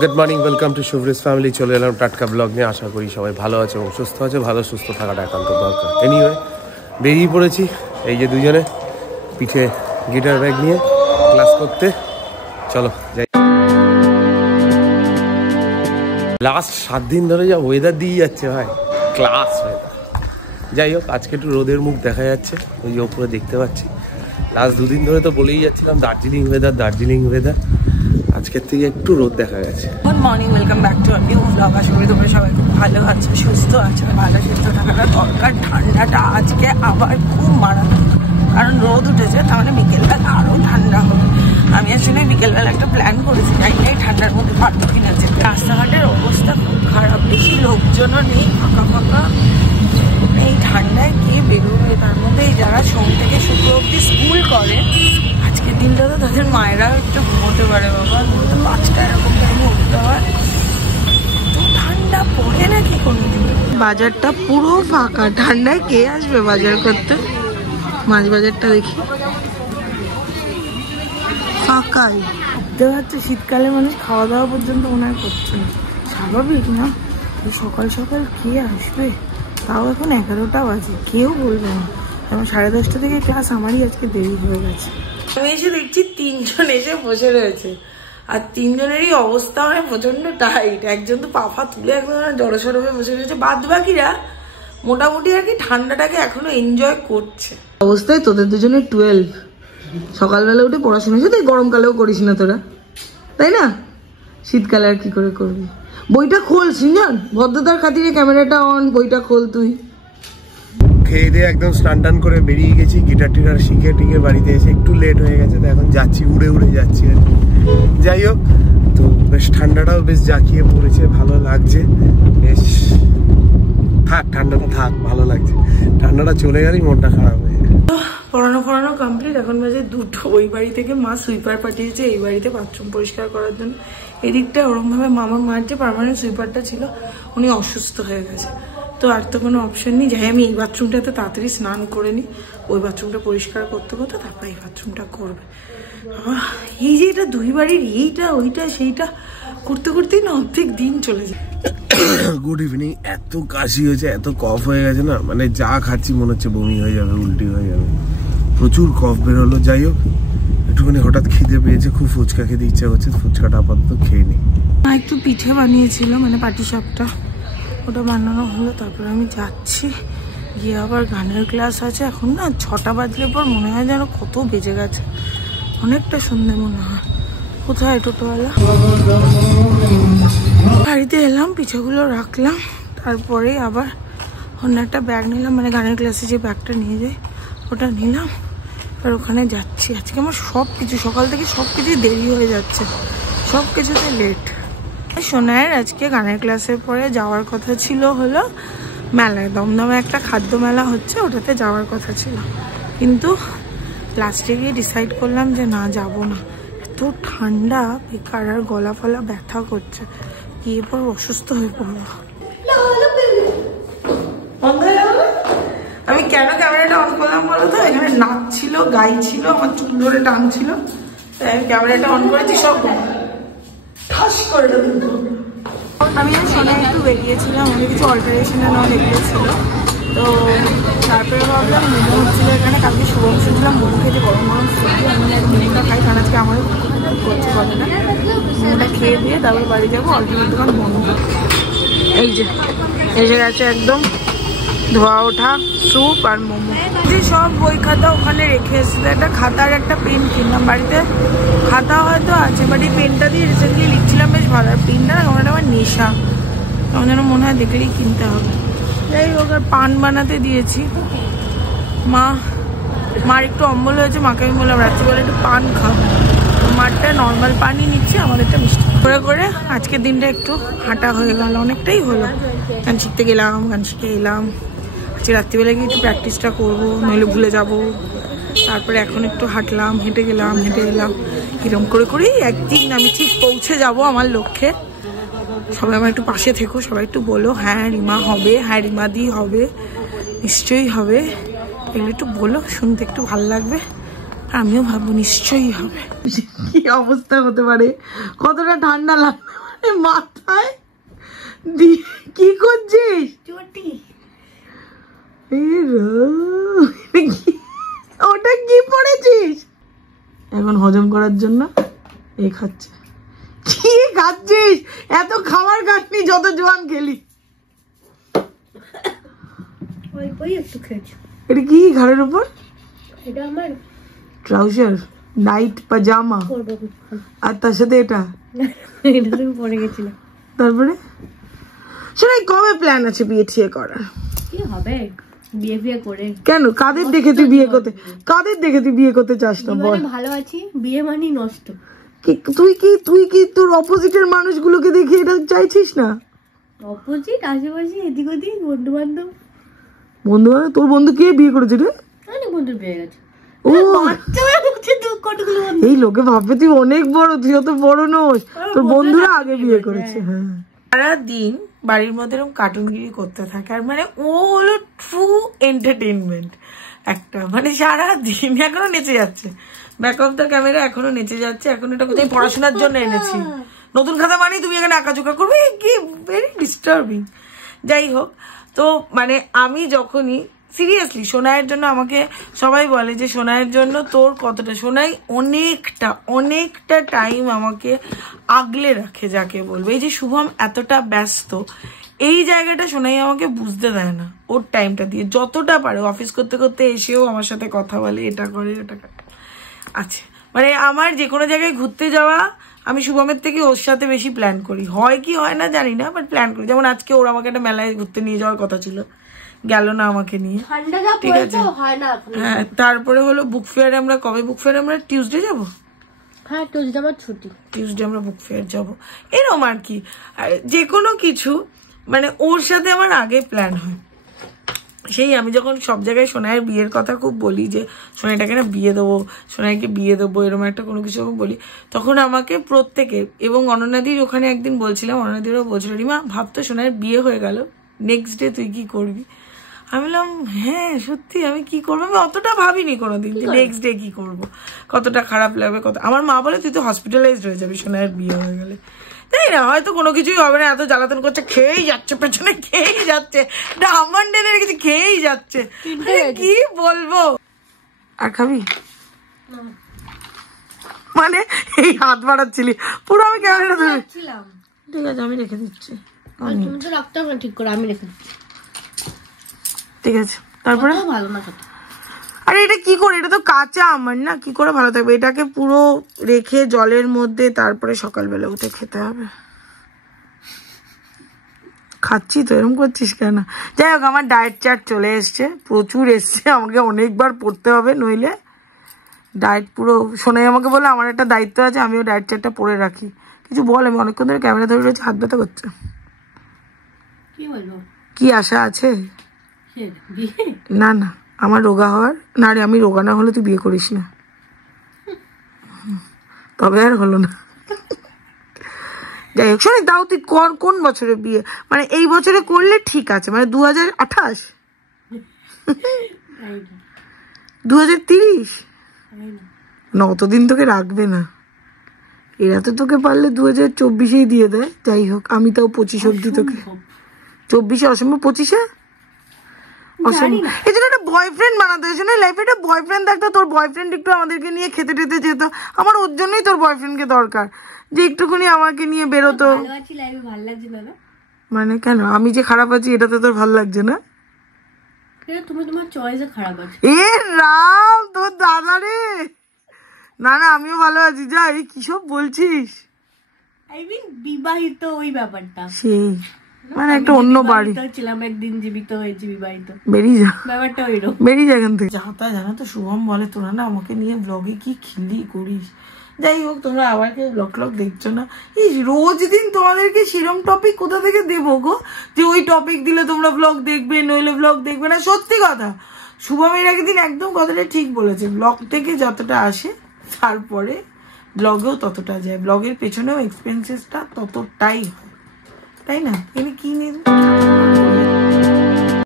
Good morning, welcome to শুভ্রিজ family. চলে এলাম টাটকা ব্লগ নিয়ে। আশা করি সবাই ভালো আছে এবং সুস্থ আছে। ভালো সুস্থ থাকাটা একান্ত দরকার। এনিওয়ে বেরিয়ে পড়েছি, এই যে দুজনে পিঠে গিটার ব্যাগ নিয়ে ক্লাস করতে। চলো যাই। লাস্ট 7 দিন ধরে যা ওয়েদার দিয়ে যাচ্ছে ভাই, ক্লাস ওয়েদার। যাই হোক, আজকে একটু রোদের মুখ দেখা যাচ্ছে, ওই যে উপরে দেখতে পাচ্ছি। লাস্ট 2 দিন ধরে তো বলেই যাচ্ছিলাম দার্জিলিং ওয়েদার, দার্জিলিং ওয়েদার। আজকের থেকে একটু রোদ দেখা গেছে। Good morning, welcome back to new blog. আশা করি তোমরা সবাই খুব ভালো আছো, সুস্থ আছো। ভালো সুস্থ থাকাটা দরকার। ঠান্ডাটা আজকে আবার খুব মারাত্মক, কারণ রোদ উঠেছে, তার মানে বিকেলবেলা আরও ঠান্ডা হবে। আমি আসলে বিকেলবেলা একটা প্ল্যান করেছি, জানি না এই ঠান্ডার মধ্যে পারবো কিনা যেতে। রাস্তাঘাটের অবস্থা খুব খারাপ, বেশি লোকজনও নেই, ফাঁকা ফাঁকা। এই ঠান্ডায় কে বেরোবে? তার মধ্যে এই যারা সোম থেকে শুক্র অব্দি স্কুল করে, আজকের দিনটা তো তাদের মায়েরাও একটু ঘুমোতে পারে। বাবা, 5টা এরকম টাইমে উঠতে হয়, তো ঠান্ডা পড়ে নাকি কোনোদিন? বাজারটা পুরো ফাঁকা, ঠান্ডায় কে আসবে বাজার করতে? মাছ বাজারটা দেখি ফাঁকাই দেখতে পাচ্ছি। শীতকালে মানুষ খাওয়া দাওয়া পর্যন্ত মনে হয় করছে না, স্বাভাবিক না? সকাল সকাল কে আসবে? তাও এখন 11টা বাজে, কেউ বলবে না। এবং 10:30 থেকে ক্লাস, আমারই আজকে দেরি হয়ে গেছে। আমি এসে দেখছি 3 জন এসে বসে রয়েছে, আর 3 জনেরই অবস্থা মানে প্রচন্ড টাইট। একজন তো পাফা তুলে একদম জড়সড় হয়ে বসে রয়েছে, বাদ বাকিরা মোটামুটি আর কি ঠান্ডাটাকে এখনো এনজয় করছে। অবস্থায় তোদের দুজনের 12, সকালবেলা উঠে পড়াশোনা হচ্ছে, তাই গরমকালেও করিস না তোরা, তাই না? শীতকালে আর কি করে করবি? বইটা খোল সিঞ্জন, ভদ্রতার খাতিরে ক্যামেরাটা অন, বইটা খোল তুই। খেয়ে দিয়ে একদম স্নান টান করে বেরিয়ে গেছি। গিটার টিটার শিখে টিকে বাড়িতে এসে একটু লেট হয়ে গেছে, তো এখন যাচ্ছি, উড়ে উড়ে যাচ্ছি আর কি। যাই হোক, তো বেশ ঠান্ডাটাও বেশ জাঁকিয়ে পড়েছে, ভালো লাগছে বেশ। থাক ঠান্ডাটা থাক, ভালো লাগছে। ঠান্ডাটা চলে গেলেই মনটা খারাপ হয়ে যায়। পড়ানো কমপ্লিট, এখন বাজে 2টো। ওই বাড়ি থেকে মা সুইপার পাঠিয়েছে এই বাড়িতে বাথরুম পরিষ্কার করার জন্য। এদিকটা ওরমভাবে মার যে পার্মানেন্ট সুইপারটা ছিল, উনি অসুস্থ হয়ে গেছে, তো আর তো কোনো অপশন নেই। যাই আমি এই বাথরুমটাতে তাড়াতাড়ি স্নান করে নিই, ওই বাথরুমটা পরিষ্কার করতে করতে তারপর এই বাথরুমটা করবে। এই যে এটা 2 বাড়ির এইটা ওইটা সেইটা করতে করতেই না অর্ধেক দিন চলে যায়। Good evening. এত কাশি হয়েছে, এত কফ হয়ে গেছে না, মানে যা খাচ্ছি মনে হচ্ছে বমি হয়ে যাবে, উল্টি হয়ে যাবে, প্রচুর কফ বেরোলো। যাই হোক, একটুখানি হঠাৎ খিদে পেয়েছে, খুব ফুচকা খেতে ইচ্ছা করছে, ফুচকাটা আপাতত খেয়ে নিই। একটু পিঠে বানিয়েছিল, মানে পাটিসাপটা, ওটা বানানো হলো। তারপরে আমি যাচ্ছি, গিয়ে আবার গানের ক্লাস আছে। এখন না 6টা বাজলে পর মনে হয় যেন কত বেজে গেছে, অনেকটা সন্ধে মনে হয়। কোথায় টোটোওয়ালা? বাড়িতে এলাম, পিঠেগুলো রাখলাম, তারপরে আবার অন্য একটা ব্যাগ নিলাম, মানে গানের ক্লাসে যে ব্যাগটা নিয়ে যাই ওটা নিলাম, আর ওখানে যাচ্ছি। আজকে আমার সব কিছু সকাল থেকে সব কিছুই দেরি হয়ে যাচ্ছে, সব কিছুতে লেট। সোনায়ের আজকে গানের ক্লাসের পরে যাওয়ার কথা ছিল হলো মেলায়, দমদমে একটা খাদ্য মেলা হচ্ছে, ওটাতে যাওয়ার কথা ছিল, কিন্তু লাস্টে গিয়ে ডিসাইড করলাম যে না, যাব না। এত ঠান্ডা বেকার, আর গলা ফলা ব্যথা করছে, গিয়ে পর অসুস্থ হয়ে পড়বো। আমি কেন ক্যামেরাটা অন করলাম বলো তো? এখানে নাচছিল, গাইছিল, আমার চুল ধরে টানছিল, তাই আমি ক্যামেরাটা অন করেছি, সব ঠাস করে দেবো। আমি আর সোনা একটু বেরিয়েছিলাম, আমাদের কিছু অল্টারেশনে নেওয়া লেগেছিল, তো তারপরে ভাবলাম মোমো হচ্ছিলো এখানে, কালকে শুভম শুনছিলাম মোমো খেতে, গরম গরম সবজি, আমি মোমোটা খাই, কারণ আজকে আমারও করতে পারে না। মোমোটা খেয়ে দিয়ে তারপর বাড়ি যাবো। অল্টারনেট দোকান বন্ধ। এই যে এসে গেছে একদম ধোয়া ওঠা স্যুপ আর মোমো। যে সব বই খাতা ওখানে রেখে এসেছিল, একটা খাতা আর একটা পেন কিনলাম। বাড়িতে খাতা হয়তো আছে, বাট এই পেনটা দিয়ে রিসেন্টলি লিখছিলাম, বেশ ভালো। আর পেনটা আমার নেশা, আমার যেন মনে হয় দেখলেই কিনতে হবে। যাই হোক, আর পান বানাতে দিয়েছি। মার একটু অম্বল হয়েছে, মাকে আমি বললাম রাত্রিবেলা একটু পান খাবো। মারটা নর্মাল পানই নিচ্ছে, আমাদেরটা মিষ্টি করে করে। আজকের দিনটা একটু হাঁটা হয়ে গেল, অনেকটাই হলো। গান শিখতে গেলাম, গান শিখে এলাম। আজকে রাত্রিবেলা গিয়ে একটু প্র্যাকটিসটা করবো, নইলে ভুলে যাবো। তারপরে এখন একটু হাঁটলাম, হেঁটে গেলাম, হেঁটে এলাম। এরকম করে করেই একদিন আমি ঠিক পৌঁছে যাব আমার লক্ষ্যে। সবাই আমার একটু পাশে থেকো, সবাই একটু বলো হ্যাঁ রিমা হবে, হ্যাঁ রিমা দি হবে, নিশ্চয়ই হবে। এগুলো একটু বলো, শুনতে একটু ভালো লাগবে, আমিও ভাববো নিশ্চয়ই হবে। কি অবস্থা হতে পারে, কতটা ঠান্ডা লাগবে। মাথায় কি করছিস? চটি। ওটা কি পড়েছিস? এখন হজম করার জন্য এই খাচ্ছে। কি খাচ্ছিস? এত খাবার খাসনি যত জোয়ান খেলি। এটা কি ঘাড়ের উপর? এটা আমার ট্রাউজার, নাইট পাজামা, আর তার সাথে এটা পরে গেছিল। তারপরে শোনাই কবে প্ল্যান আছে বিয়ে ঠিয়ে করার? কি হবে বিয়ে বিয়ে করে? কেন কাদের দেখে তুই বিয়ে করতে, কাদের দেখে তুই বিয়ে করতে চাস না? বল। ভালো আছি, বিয়ে মানেই নষ্ট। তুই কি তোর অপোজিটের মানুষগুলোকে দেখে এটা চাইছিস না? অপোজিট আশেপাশে এদিক ওদিক বন্ধু বান্ধব। বন্ধু বান্ধব? তোর বন্ধু কে বিয়ে করেছে রে? অনেক বন্ধু বিয়ে গেছে। ও এই লোকে ভাববে তুই অনেক বড়, তুই অত বড় নোস, তোর বন্ধুরা আগে বিয়ে করেছে। হ্যাঁ, সারাদিন বাড়ির মধ্যে এরকম কার্টুনগিরি করতে থাকে, আর মানে ও হলো ট্রু এন্টারটেনমেন্ট একটা। মানে সারাদিন এখনো নেচে যাচ্ছে, ব্যাক অফ দ্য ক্যামেরা এখনো নেচে যাচ্ছে। এখন এটা কোথায় পড়াশোনার জন্য এনেছি, নতুন খাতা মানে তুমি এখানে আঁকাঝোঁকা করবে, কি ভেরি ডিস্টার্বিং। যাই হোক, তো মানে আমি যখনই সিরিয়াসলি সোনাইয়ের জন্য, আমাকে সবাই বলে যে সোনাইয়ের জন্য তোর কতটা, সোনাই অনেকটা টাইম আমাকে আগলে রাখে যাকে বলবে। এই যে শুভম এতটা ব্যস্ত, এই জায়গাটা সোনাই আমাকে বুঝতে দেয় না। ওর টাইমটা দিয়ে যতটা পারে অফিস করতে করতে এসেও আমার সাথে কথা বলে, এটা করে ওটা করে। আচ্ছা, মানে আমার যে কোনো জায়গায় ঘুরতে যাওয়া আমি শুভমের থেকে ওর সাথে বেশি প্ল্যান করি। হয় কি হয় না জানি না, বাট প্ল্যান করি। যেমন আজকে ওর আমাকে একটা মেলায় ঘুরতে নিয়ে যাওয়ার কথা ছিল, গেল না আমাকে নিয়ে, ঠিক আছে। হ্যাঁ, তারপরে হলো বুক ফেয়ারে আমরা কবে বুক ফেয়ারে আমরা টিউসডে যাবো। হ্যাঁ, টিউসডে আমার ছুটি, টিউসডে আমরা বুক ফেয়ার যাবো। এরকম আর কি, যে কোনো কিছু মানে ওর সাথে আমার আগে প্ল্যান হয়। সেই আমি যখন সব জায়গায় সোনাইয়ের বিয়ের কথা খুব বলি, যে সোনাইটাকে না বিয়ে দেবো, সোনাইকে বিয়ে দেবো, এরকম একটা কোনো কিছু বলি, তখন আমাকে প্রত্যেকে, এবং অনন্যাদির ওখানে একদিন বলছিলাম, অনন্যাদিরও বলছিল, রিমা ভাবতো সোনাইয়ের বিয়ে হয়ে গেল, নেক্সট ডে তুই কি করবি? আমি বললাম হ্যাঁ সত্যি আমি কি করবো, আমি অতটা ভাবিনি কোনোদিন যে নেক্সট ডে কি করবো, কতটা খারাপ লাগবে, কত। আমার মা বলে তুই তো হসপিটালাইজড হয়ে যাবি সোনাইয়ের বিয়ে হয়ে গেলে। তাই না, হয়তো কোনো কিছুই হবে না, এত জ্বালাতন করছে, খেয়েই যাচ্ছে, পেছনে খেয়েই যাচ্ছে, ডাম্বান্ডেনের কিছু খেয়েই যাচ্ছে, কি বলবো। আর খাবি মানে এই হাত বাড়াচ্ছিলি পুরো, আমি ক্যামেরা ধরেছিলাম। ঠিক আছে, আমি রেখে দিচ্ছি, তুমি তো রাখতে হবে ঠিক করে, আমি রেখে দিচ্ছি, ঠিক আছে। তারপরে ভালো না, আরে এটা কি করে, এটা তো কাঁচা আমার না, কি করে ভালো থাকবে? এটাকে পুরো রেখে জলের মধ্যে তারপরে সকালবেলা উঠে খেতে হবে। খাচ্ছি তো, এরকম করছিস কেন? যাই হোক, আমার ডায়েট চার্ট চলে এসছে, প্রচুর এসছে, আমাকে অনেকবার পড়তে হবে, নইলে ডায়েট পুরো। সোনাই আমাকে বলে আমার একটা দায়িত্ব আছে, আমিও ডায়েট চার্টটা পড়ে রাখি। কিছু বল, আমি অনেকক্ষণ ধরে ক্যামেরা ধরে রয়েছে, হাত ব্যথা করছে। কি বলবো, কি আশা আছে? না না, আমার রোগা হওয়ার না রে, আমি রোগা না হলে তুই বিয়ে করিস না, তবে আর হলো না। যাই হোক, শোনি তাও তুই কোন বছরে বিয়ে, মানে এই বছরে করলে ঠিক আছে, মানে 2028, 2030 না, অতদিন তোকে রাখবে না এরা, তো তোকে পারলে 2024-এই দিয়ে দেয়। যাই হোক, আমি তাও 25 অব্দি তোকে, 24-এ অসম্ভব, 25-এ অসম্ভব। এই জন্য একটা বয়ফ্রেন্ড বানাতে হয়েছে না লাইফে, একটা বয়ফ্রেন্ড থাকতো, তোর বয়ফ্রেন্ড একটু আমাদেরকে নিয়ে খেতে টেতে যেত, আমার ওর জন্যই তোর বয়ফ্রেন্ডকে দরকার, যে একটুখানি আমাকে নিয়ে বেরোতো। মানে কেন, আমি যে খারাপ আছি এটা তো তোর ভালো লাগছে না? তুমি তোমার চয়েসে খারাপ আছো। এ রাম, তোর দাদা রে, না না আমিও ভালো আছি। যা, এই কিসব বলছিস? আই মিন বিবাহিত ওই ব্যাপারটা, সেই মানে একটা অন্য বাড়ি ছিলাম, একদিন জীবিত হয়েছি, বিবাহিত। বেরিয়ে যা, ব্যাপারটা ওইরকম, বেরিয়ে যা এখান থেকে। যাতা জানা তো শুভম বলে তোরা না আমাকে নিয়ে ব্লগে কি খিল্লি করিস। যাই হোক, তোমরা আবার কেউ ব্লগ দেখছো না, এই রোজ দিন তোমাদেরকে সেরম টপিক কোথা থেকে দেবো গো, যে ওই টপিক দিলে তোমরা ব্লগ দেখবে, নইলে ব্লগ দেখবে না। সত্যি কথা, শুভমের আগের দিন একদম কথাটা ঠিক বলেছে, ব্লগ থেকে যতটা আসে তারপরে ব্লগেও ততটা যায়, ব্লগের পেছনেও এক্সপেন্সেসটা ততটাই হয়, তাই না? এনে কি নিয়ে